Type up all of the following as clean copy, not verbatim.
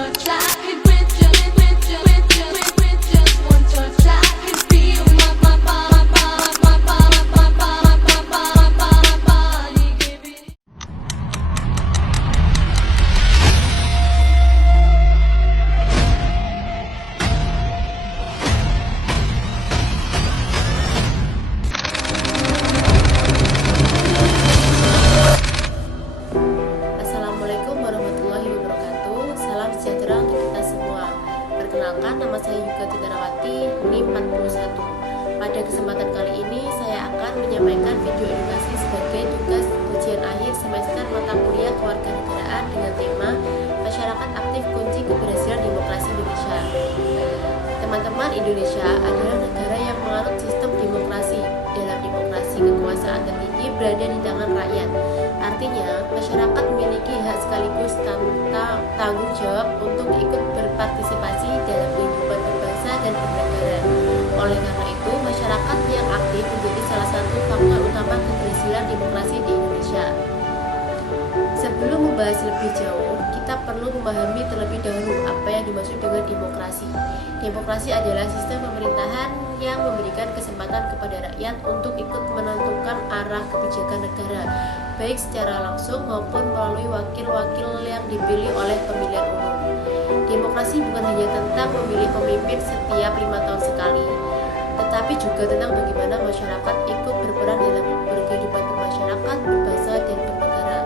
touch, I could with just one touch, I could feel my body giving. Assalamualaikum warahmatullahi wabarakatuh. Salam sejahtera untuk kita semua. Perkenalkan, nama saya Yuka Titarawati, NIM 41. Pada kesempatan kali ini saya akan menyampaikan video edukasi sebagai tugas ujian akhir semester mata kuliah kewarganegaraan dengan tema Masyarakat Aktif Kunci Keberhasilan Demokrasi Indonesia. Teman-teman, Indonesia adalah negara yang menganut sistem demokrasi. Dalam demokrasi, kekuasaan tertinggi berada di tangan rakyat. Artinya, masyarakat memiliki hak sekaligus tanggung jawab untuk ikut berpartisipasi dalam kehidupan berbangsa dan bernegara. Oleh karena itu, masyarakat yang aktif menjadi salah satu faktor utama keberhasilan demokrasi di Indonesia. Sebelum membahas lebih jauh, kita perlu memahami terlebih dahulu apa yang dimaksud dengan demokrasi. Demokrasi adalah sistem pemerintahan yang memberikan kesempatan kepada rakyat untuk ikut menentukan arah kebijakan negara, baik secara langsung maupun melalui wakil-wakil yang dipilih oleh pemilihan umum. Demokrasi bukan hanya tentang memilih pemimpin setiap 5 tahun sekali, tetapi juga tentang bagaimana masyarakat ikut berperan dalam berkehidupan bermasyarakat, berbangsa, dan bernegara.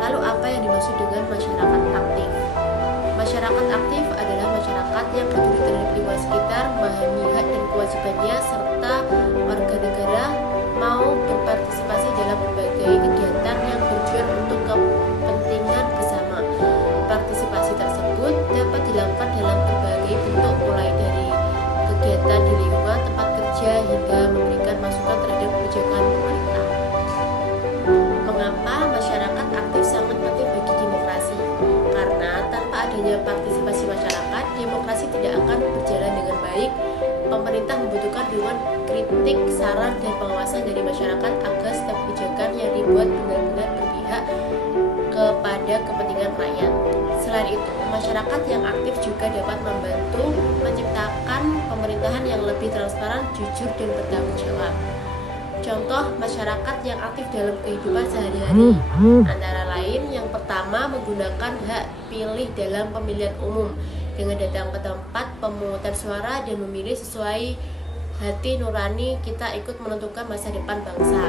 Lalu apa yang dimaksud dengan masyarakat aktif? Masyarakat aktif adalah masyarakat yang peduli terhadap lingkungan sekitar, memahami hak dan kewajibannya, serta warga negara mau berpartisipasi dalam berbagai kegiatan yang bertujuan untuk kepentingan bersama. Partisipasi tersebut dapat dilakukan dalam berbagai bentuk, mulai dari kegiatan di lingkungan tempat kerja hingga memberikan masukan terhadap kebijakan pemerintah. Mengapa masyarakat aktif sangat penting bagi demokrasi? Karena tanpa adanya partisipasi masyarakat, demokrasi tidak akan berjalan dengan baik. Pemerintah membutuhkan dukungan kritik, saran, dan pengawasan dari masyarakat agar setiap kebijakan yang dibuat benar-benar berpihak kepada kepentingan rakyat. Selain itu, masyarakat yang aktif juga dapat membantu menciptakan pemerintahan yang lebih transparan, jujur, dan bertanggung jawab. Contoh masyarakat yang aktif dalam kehidupan sehari-hari antara lain, yang pertama, menggunakan hak pilih dalam pemilihan umum dengan datang ke tempat pemungutan suara dan memilih sesuai hati nurani kita, ikut menentukan masa depan bangsa.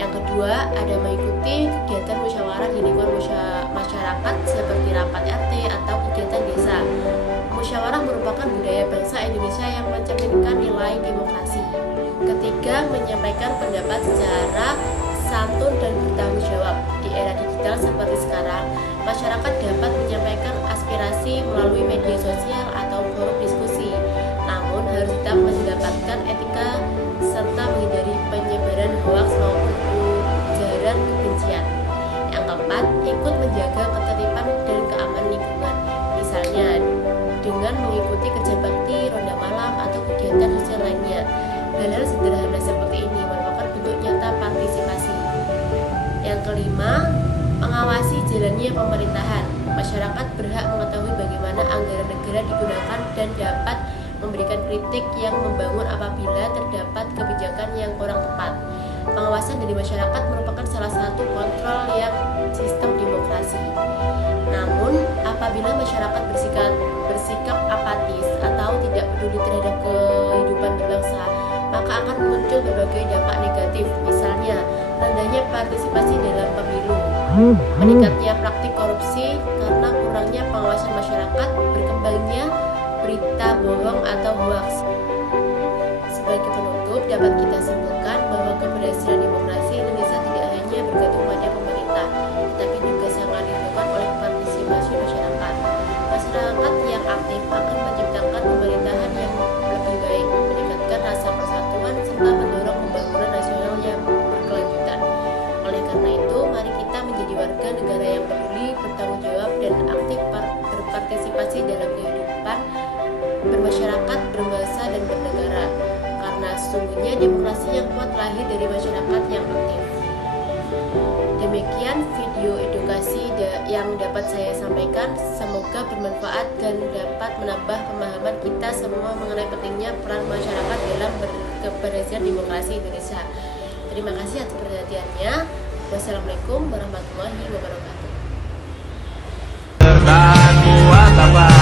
Yang kedua, ada mengikuti kegiatan musyawarah di lingkungan masyarakat seperti rapat RT atau kegiatan desa. Musyawarah merupakan budaya bangsa Indonesia yang mencerminkan nilai demokrasi. Ketiga, menyampaikan pendapat secara santun dan bertanggung jawab. Di era digital seperti sekarang, masyarakat dapat menyampaikan aspirasi melalui media sosial atau forum diskusi. Namun harus tetap mendapatkan etika serta menghindari penyebaran hoaks maupun ujaran kebencian. Yang keempat, ikut menjaga ketertiban dan keamanan lingkungan. Misalnya dengan mengikuti kerja bakti, ronda malam, atau kegiatan sosial lainnya. Hal-hal sederhana seperti ini merupakan bentuk nyata partisipasi. Yang kelima, mengawasi jalannya pemerintahan. Masyarakat berhak mengetahui bagaimana anggaran negara digunakan dan dapat memberikan kritik yang membangun apabila terdapat kebijakan yang kurang tepat. Pengawasan dari masyarakat merupakan salah satu kontrol yang sistem demokrasi. Namun, apabila masyarakat bersikap apatis atau tidak peduli terhadap kehidupan berbangsa, maka akan muncul berbagai dampak negatif, misalnya rendahnya partisipasi dalam pemilu, meningkatnya praktik korupsi karena kurangnya pengawasan masyarakat, berkembangnya berita bohong atau hoaks. Sebagai penutup, dapat kita simpulkan bahwa keberhasilan demokrasi Indonesia tidak hanya bergantung pada pemerintah, tetapi juga sangat ditentukan oleh partisipasi masyarakat. Masyarakat yang aktif akan menciptakan pemerintahan yang lebih baik, meningkatkan rasa persatuan, serta mendorong pembangunan nasional yang berkelanjutan. Oleh karena itu, mari kita menjadi warga negara yang peduli, bertanggung jawab, dan aktif berpartisipasi dalam kehidupan bermasyarakat, berbangsa, dan bernegara. Karena sesungguhnya demokrasi yang kuat lahir dari masyarakat yang aktif. Demikian video edukasi yang dapat saya sampaikan. Semoga bermanfaat dan dapat menambah pemahaman kita semua mengenai pentingnya peran masyarakat dalam keberhasilan demokrasi Indonesia. Terima kasih atas perhatiannya. Wassalamualaikum warahmatullahi wabarakatuh. Bertahan buat apa?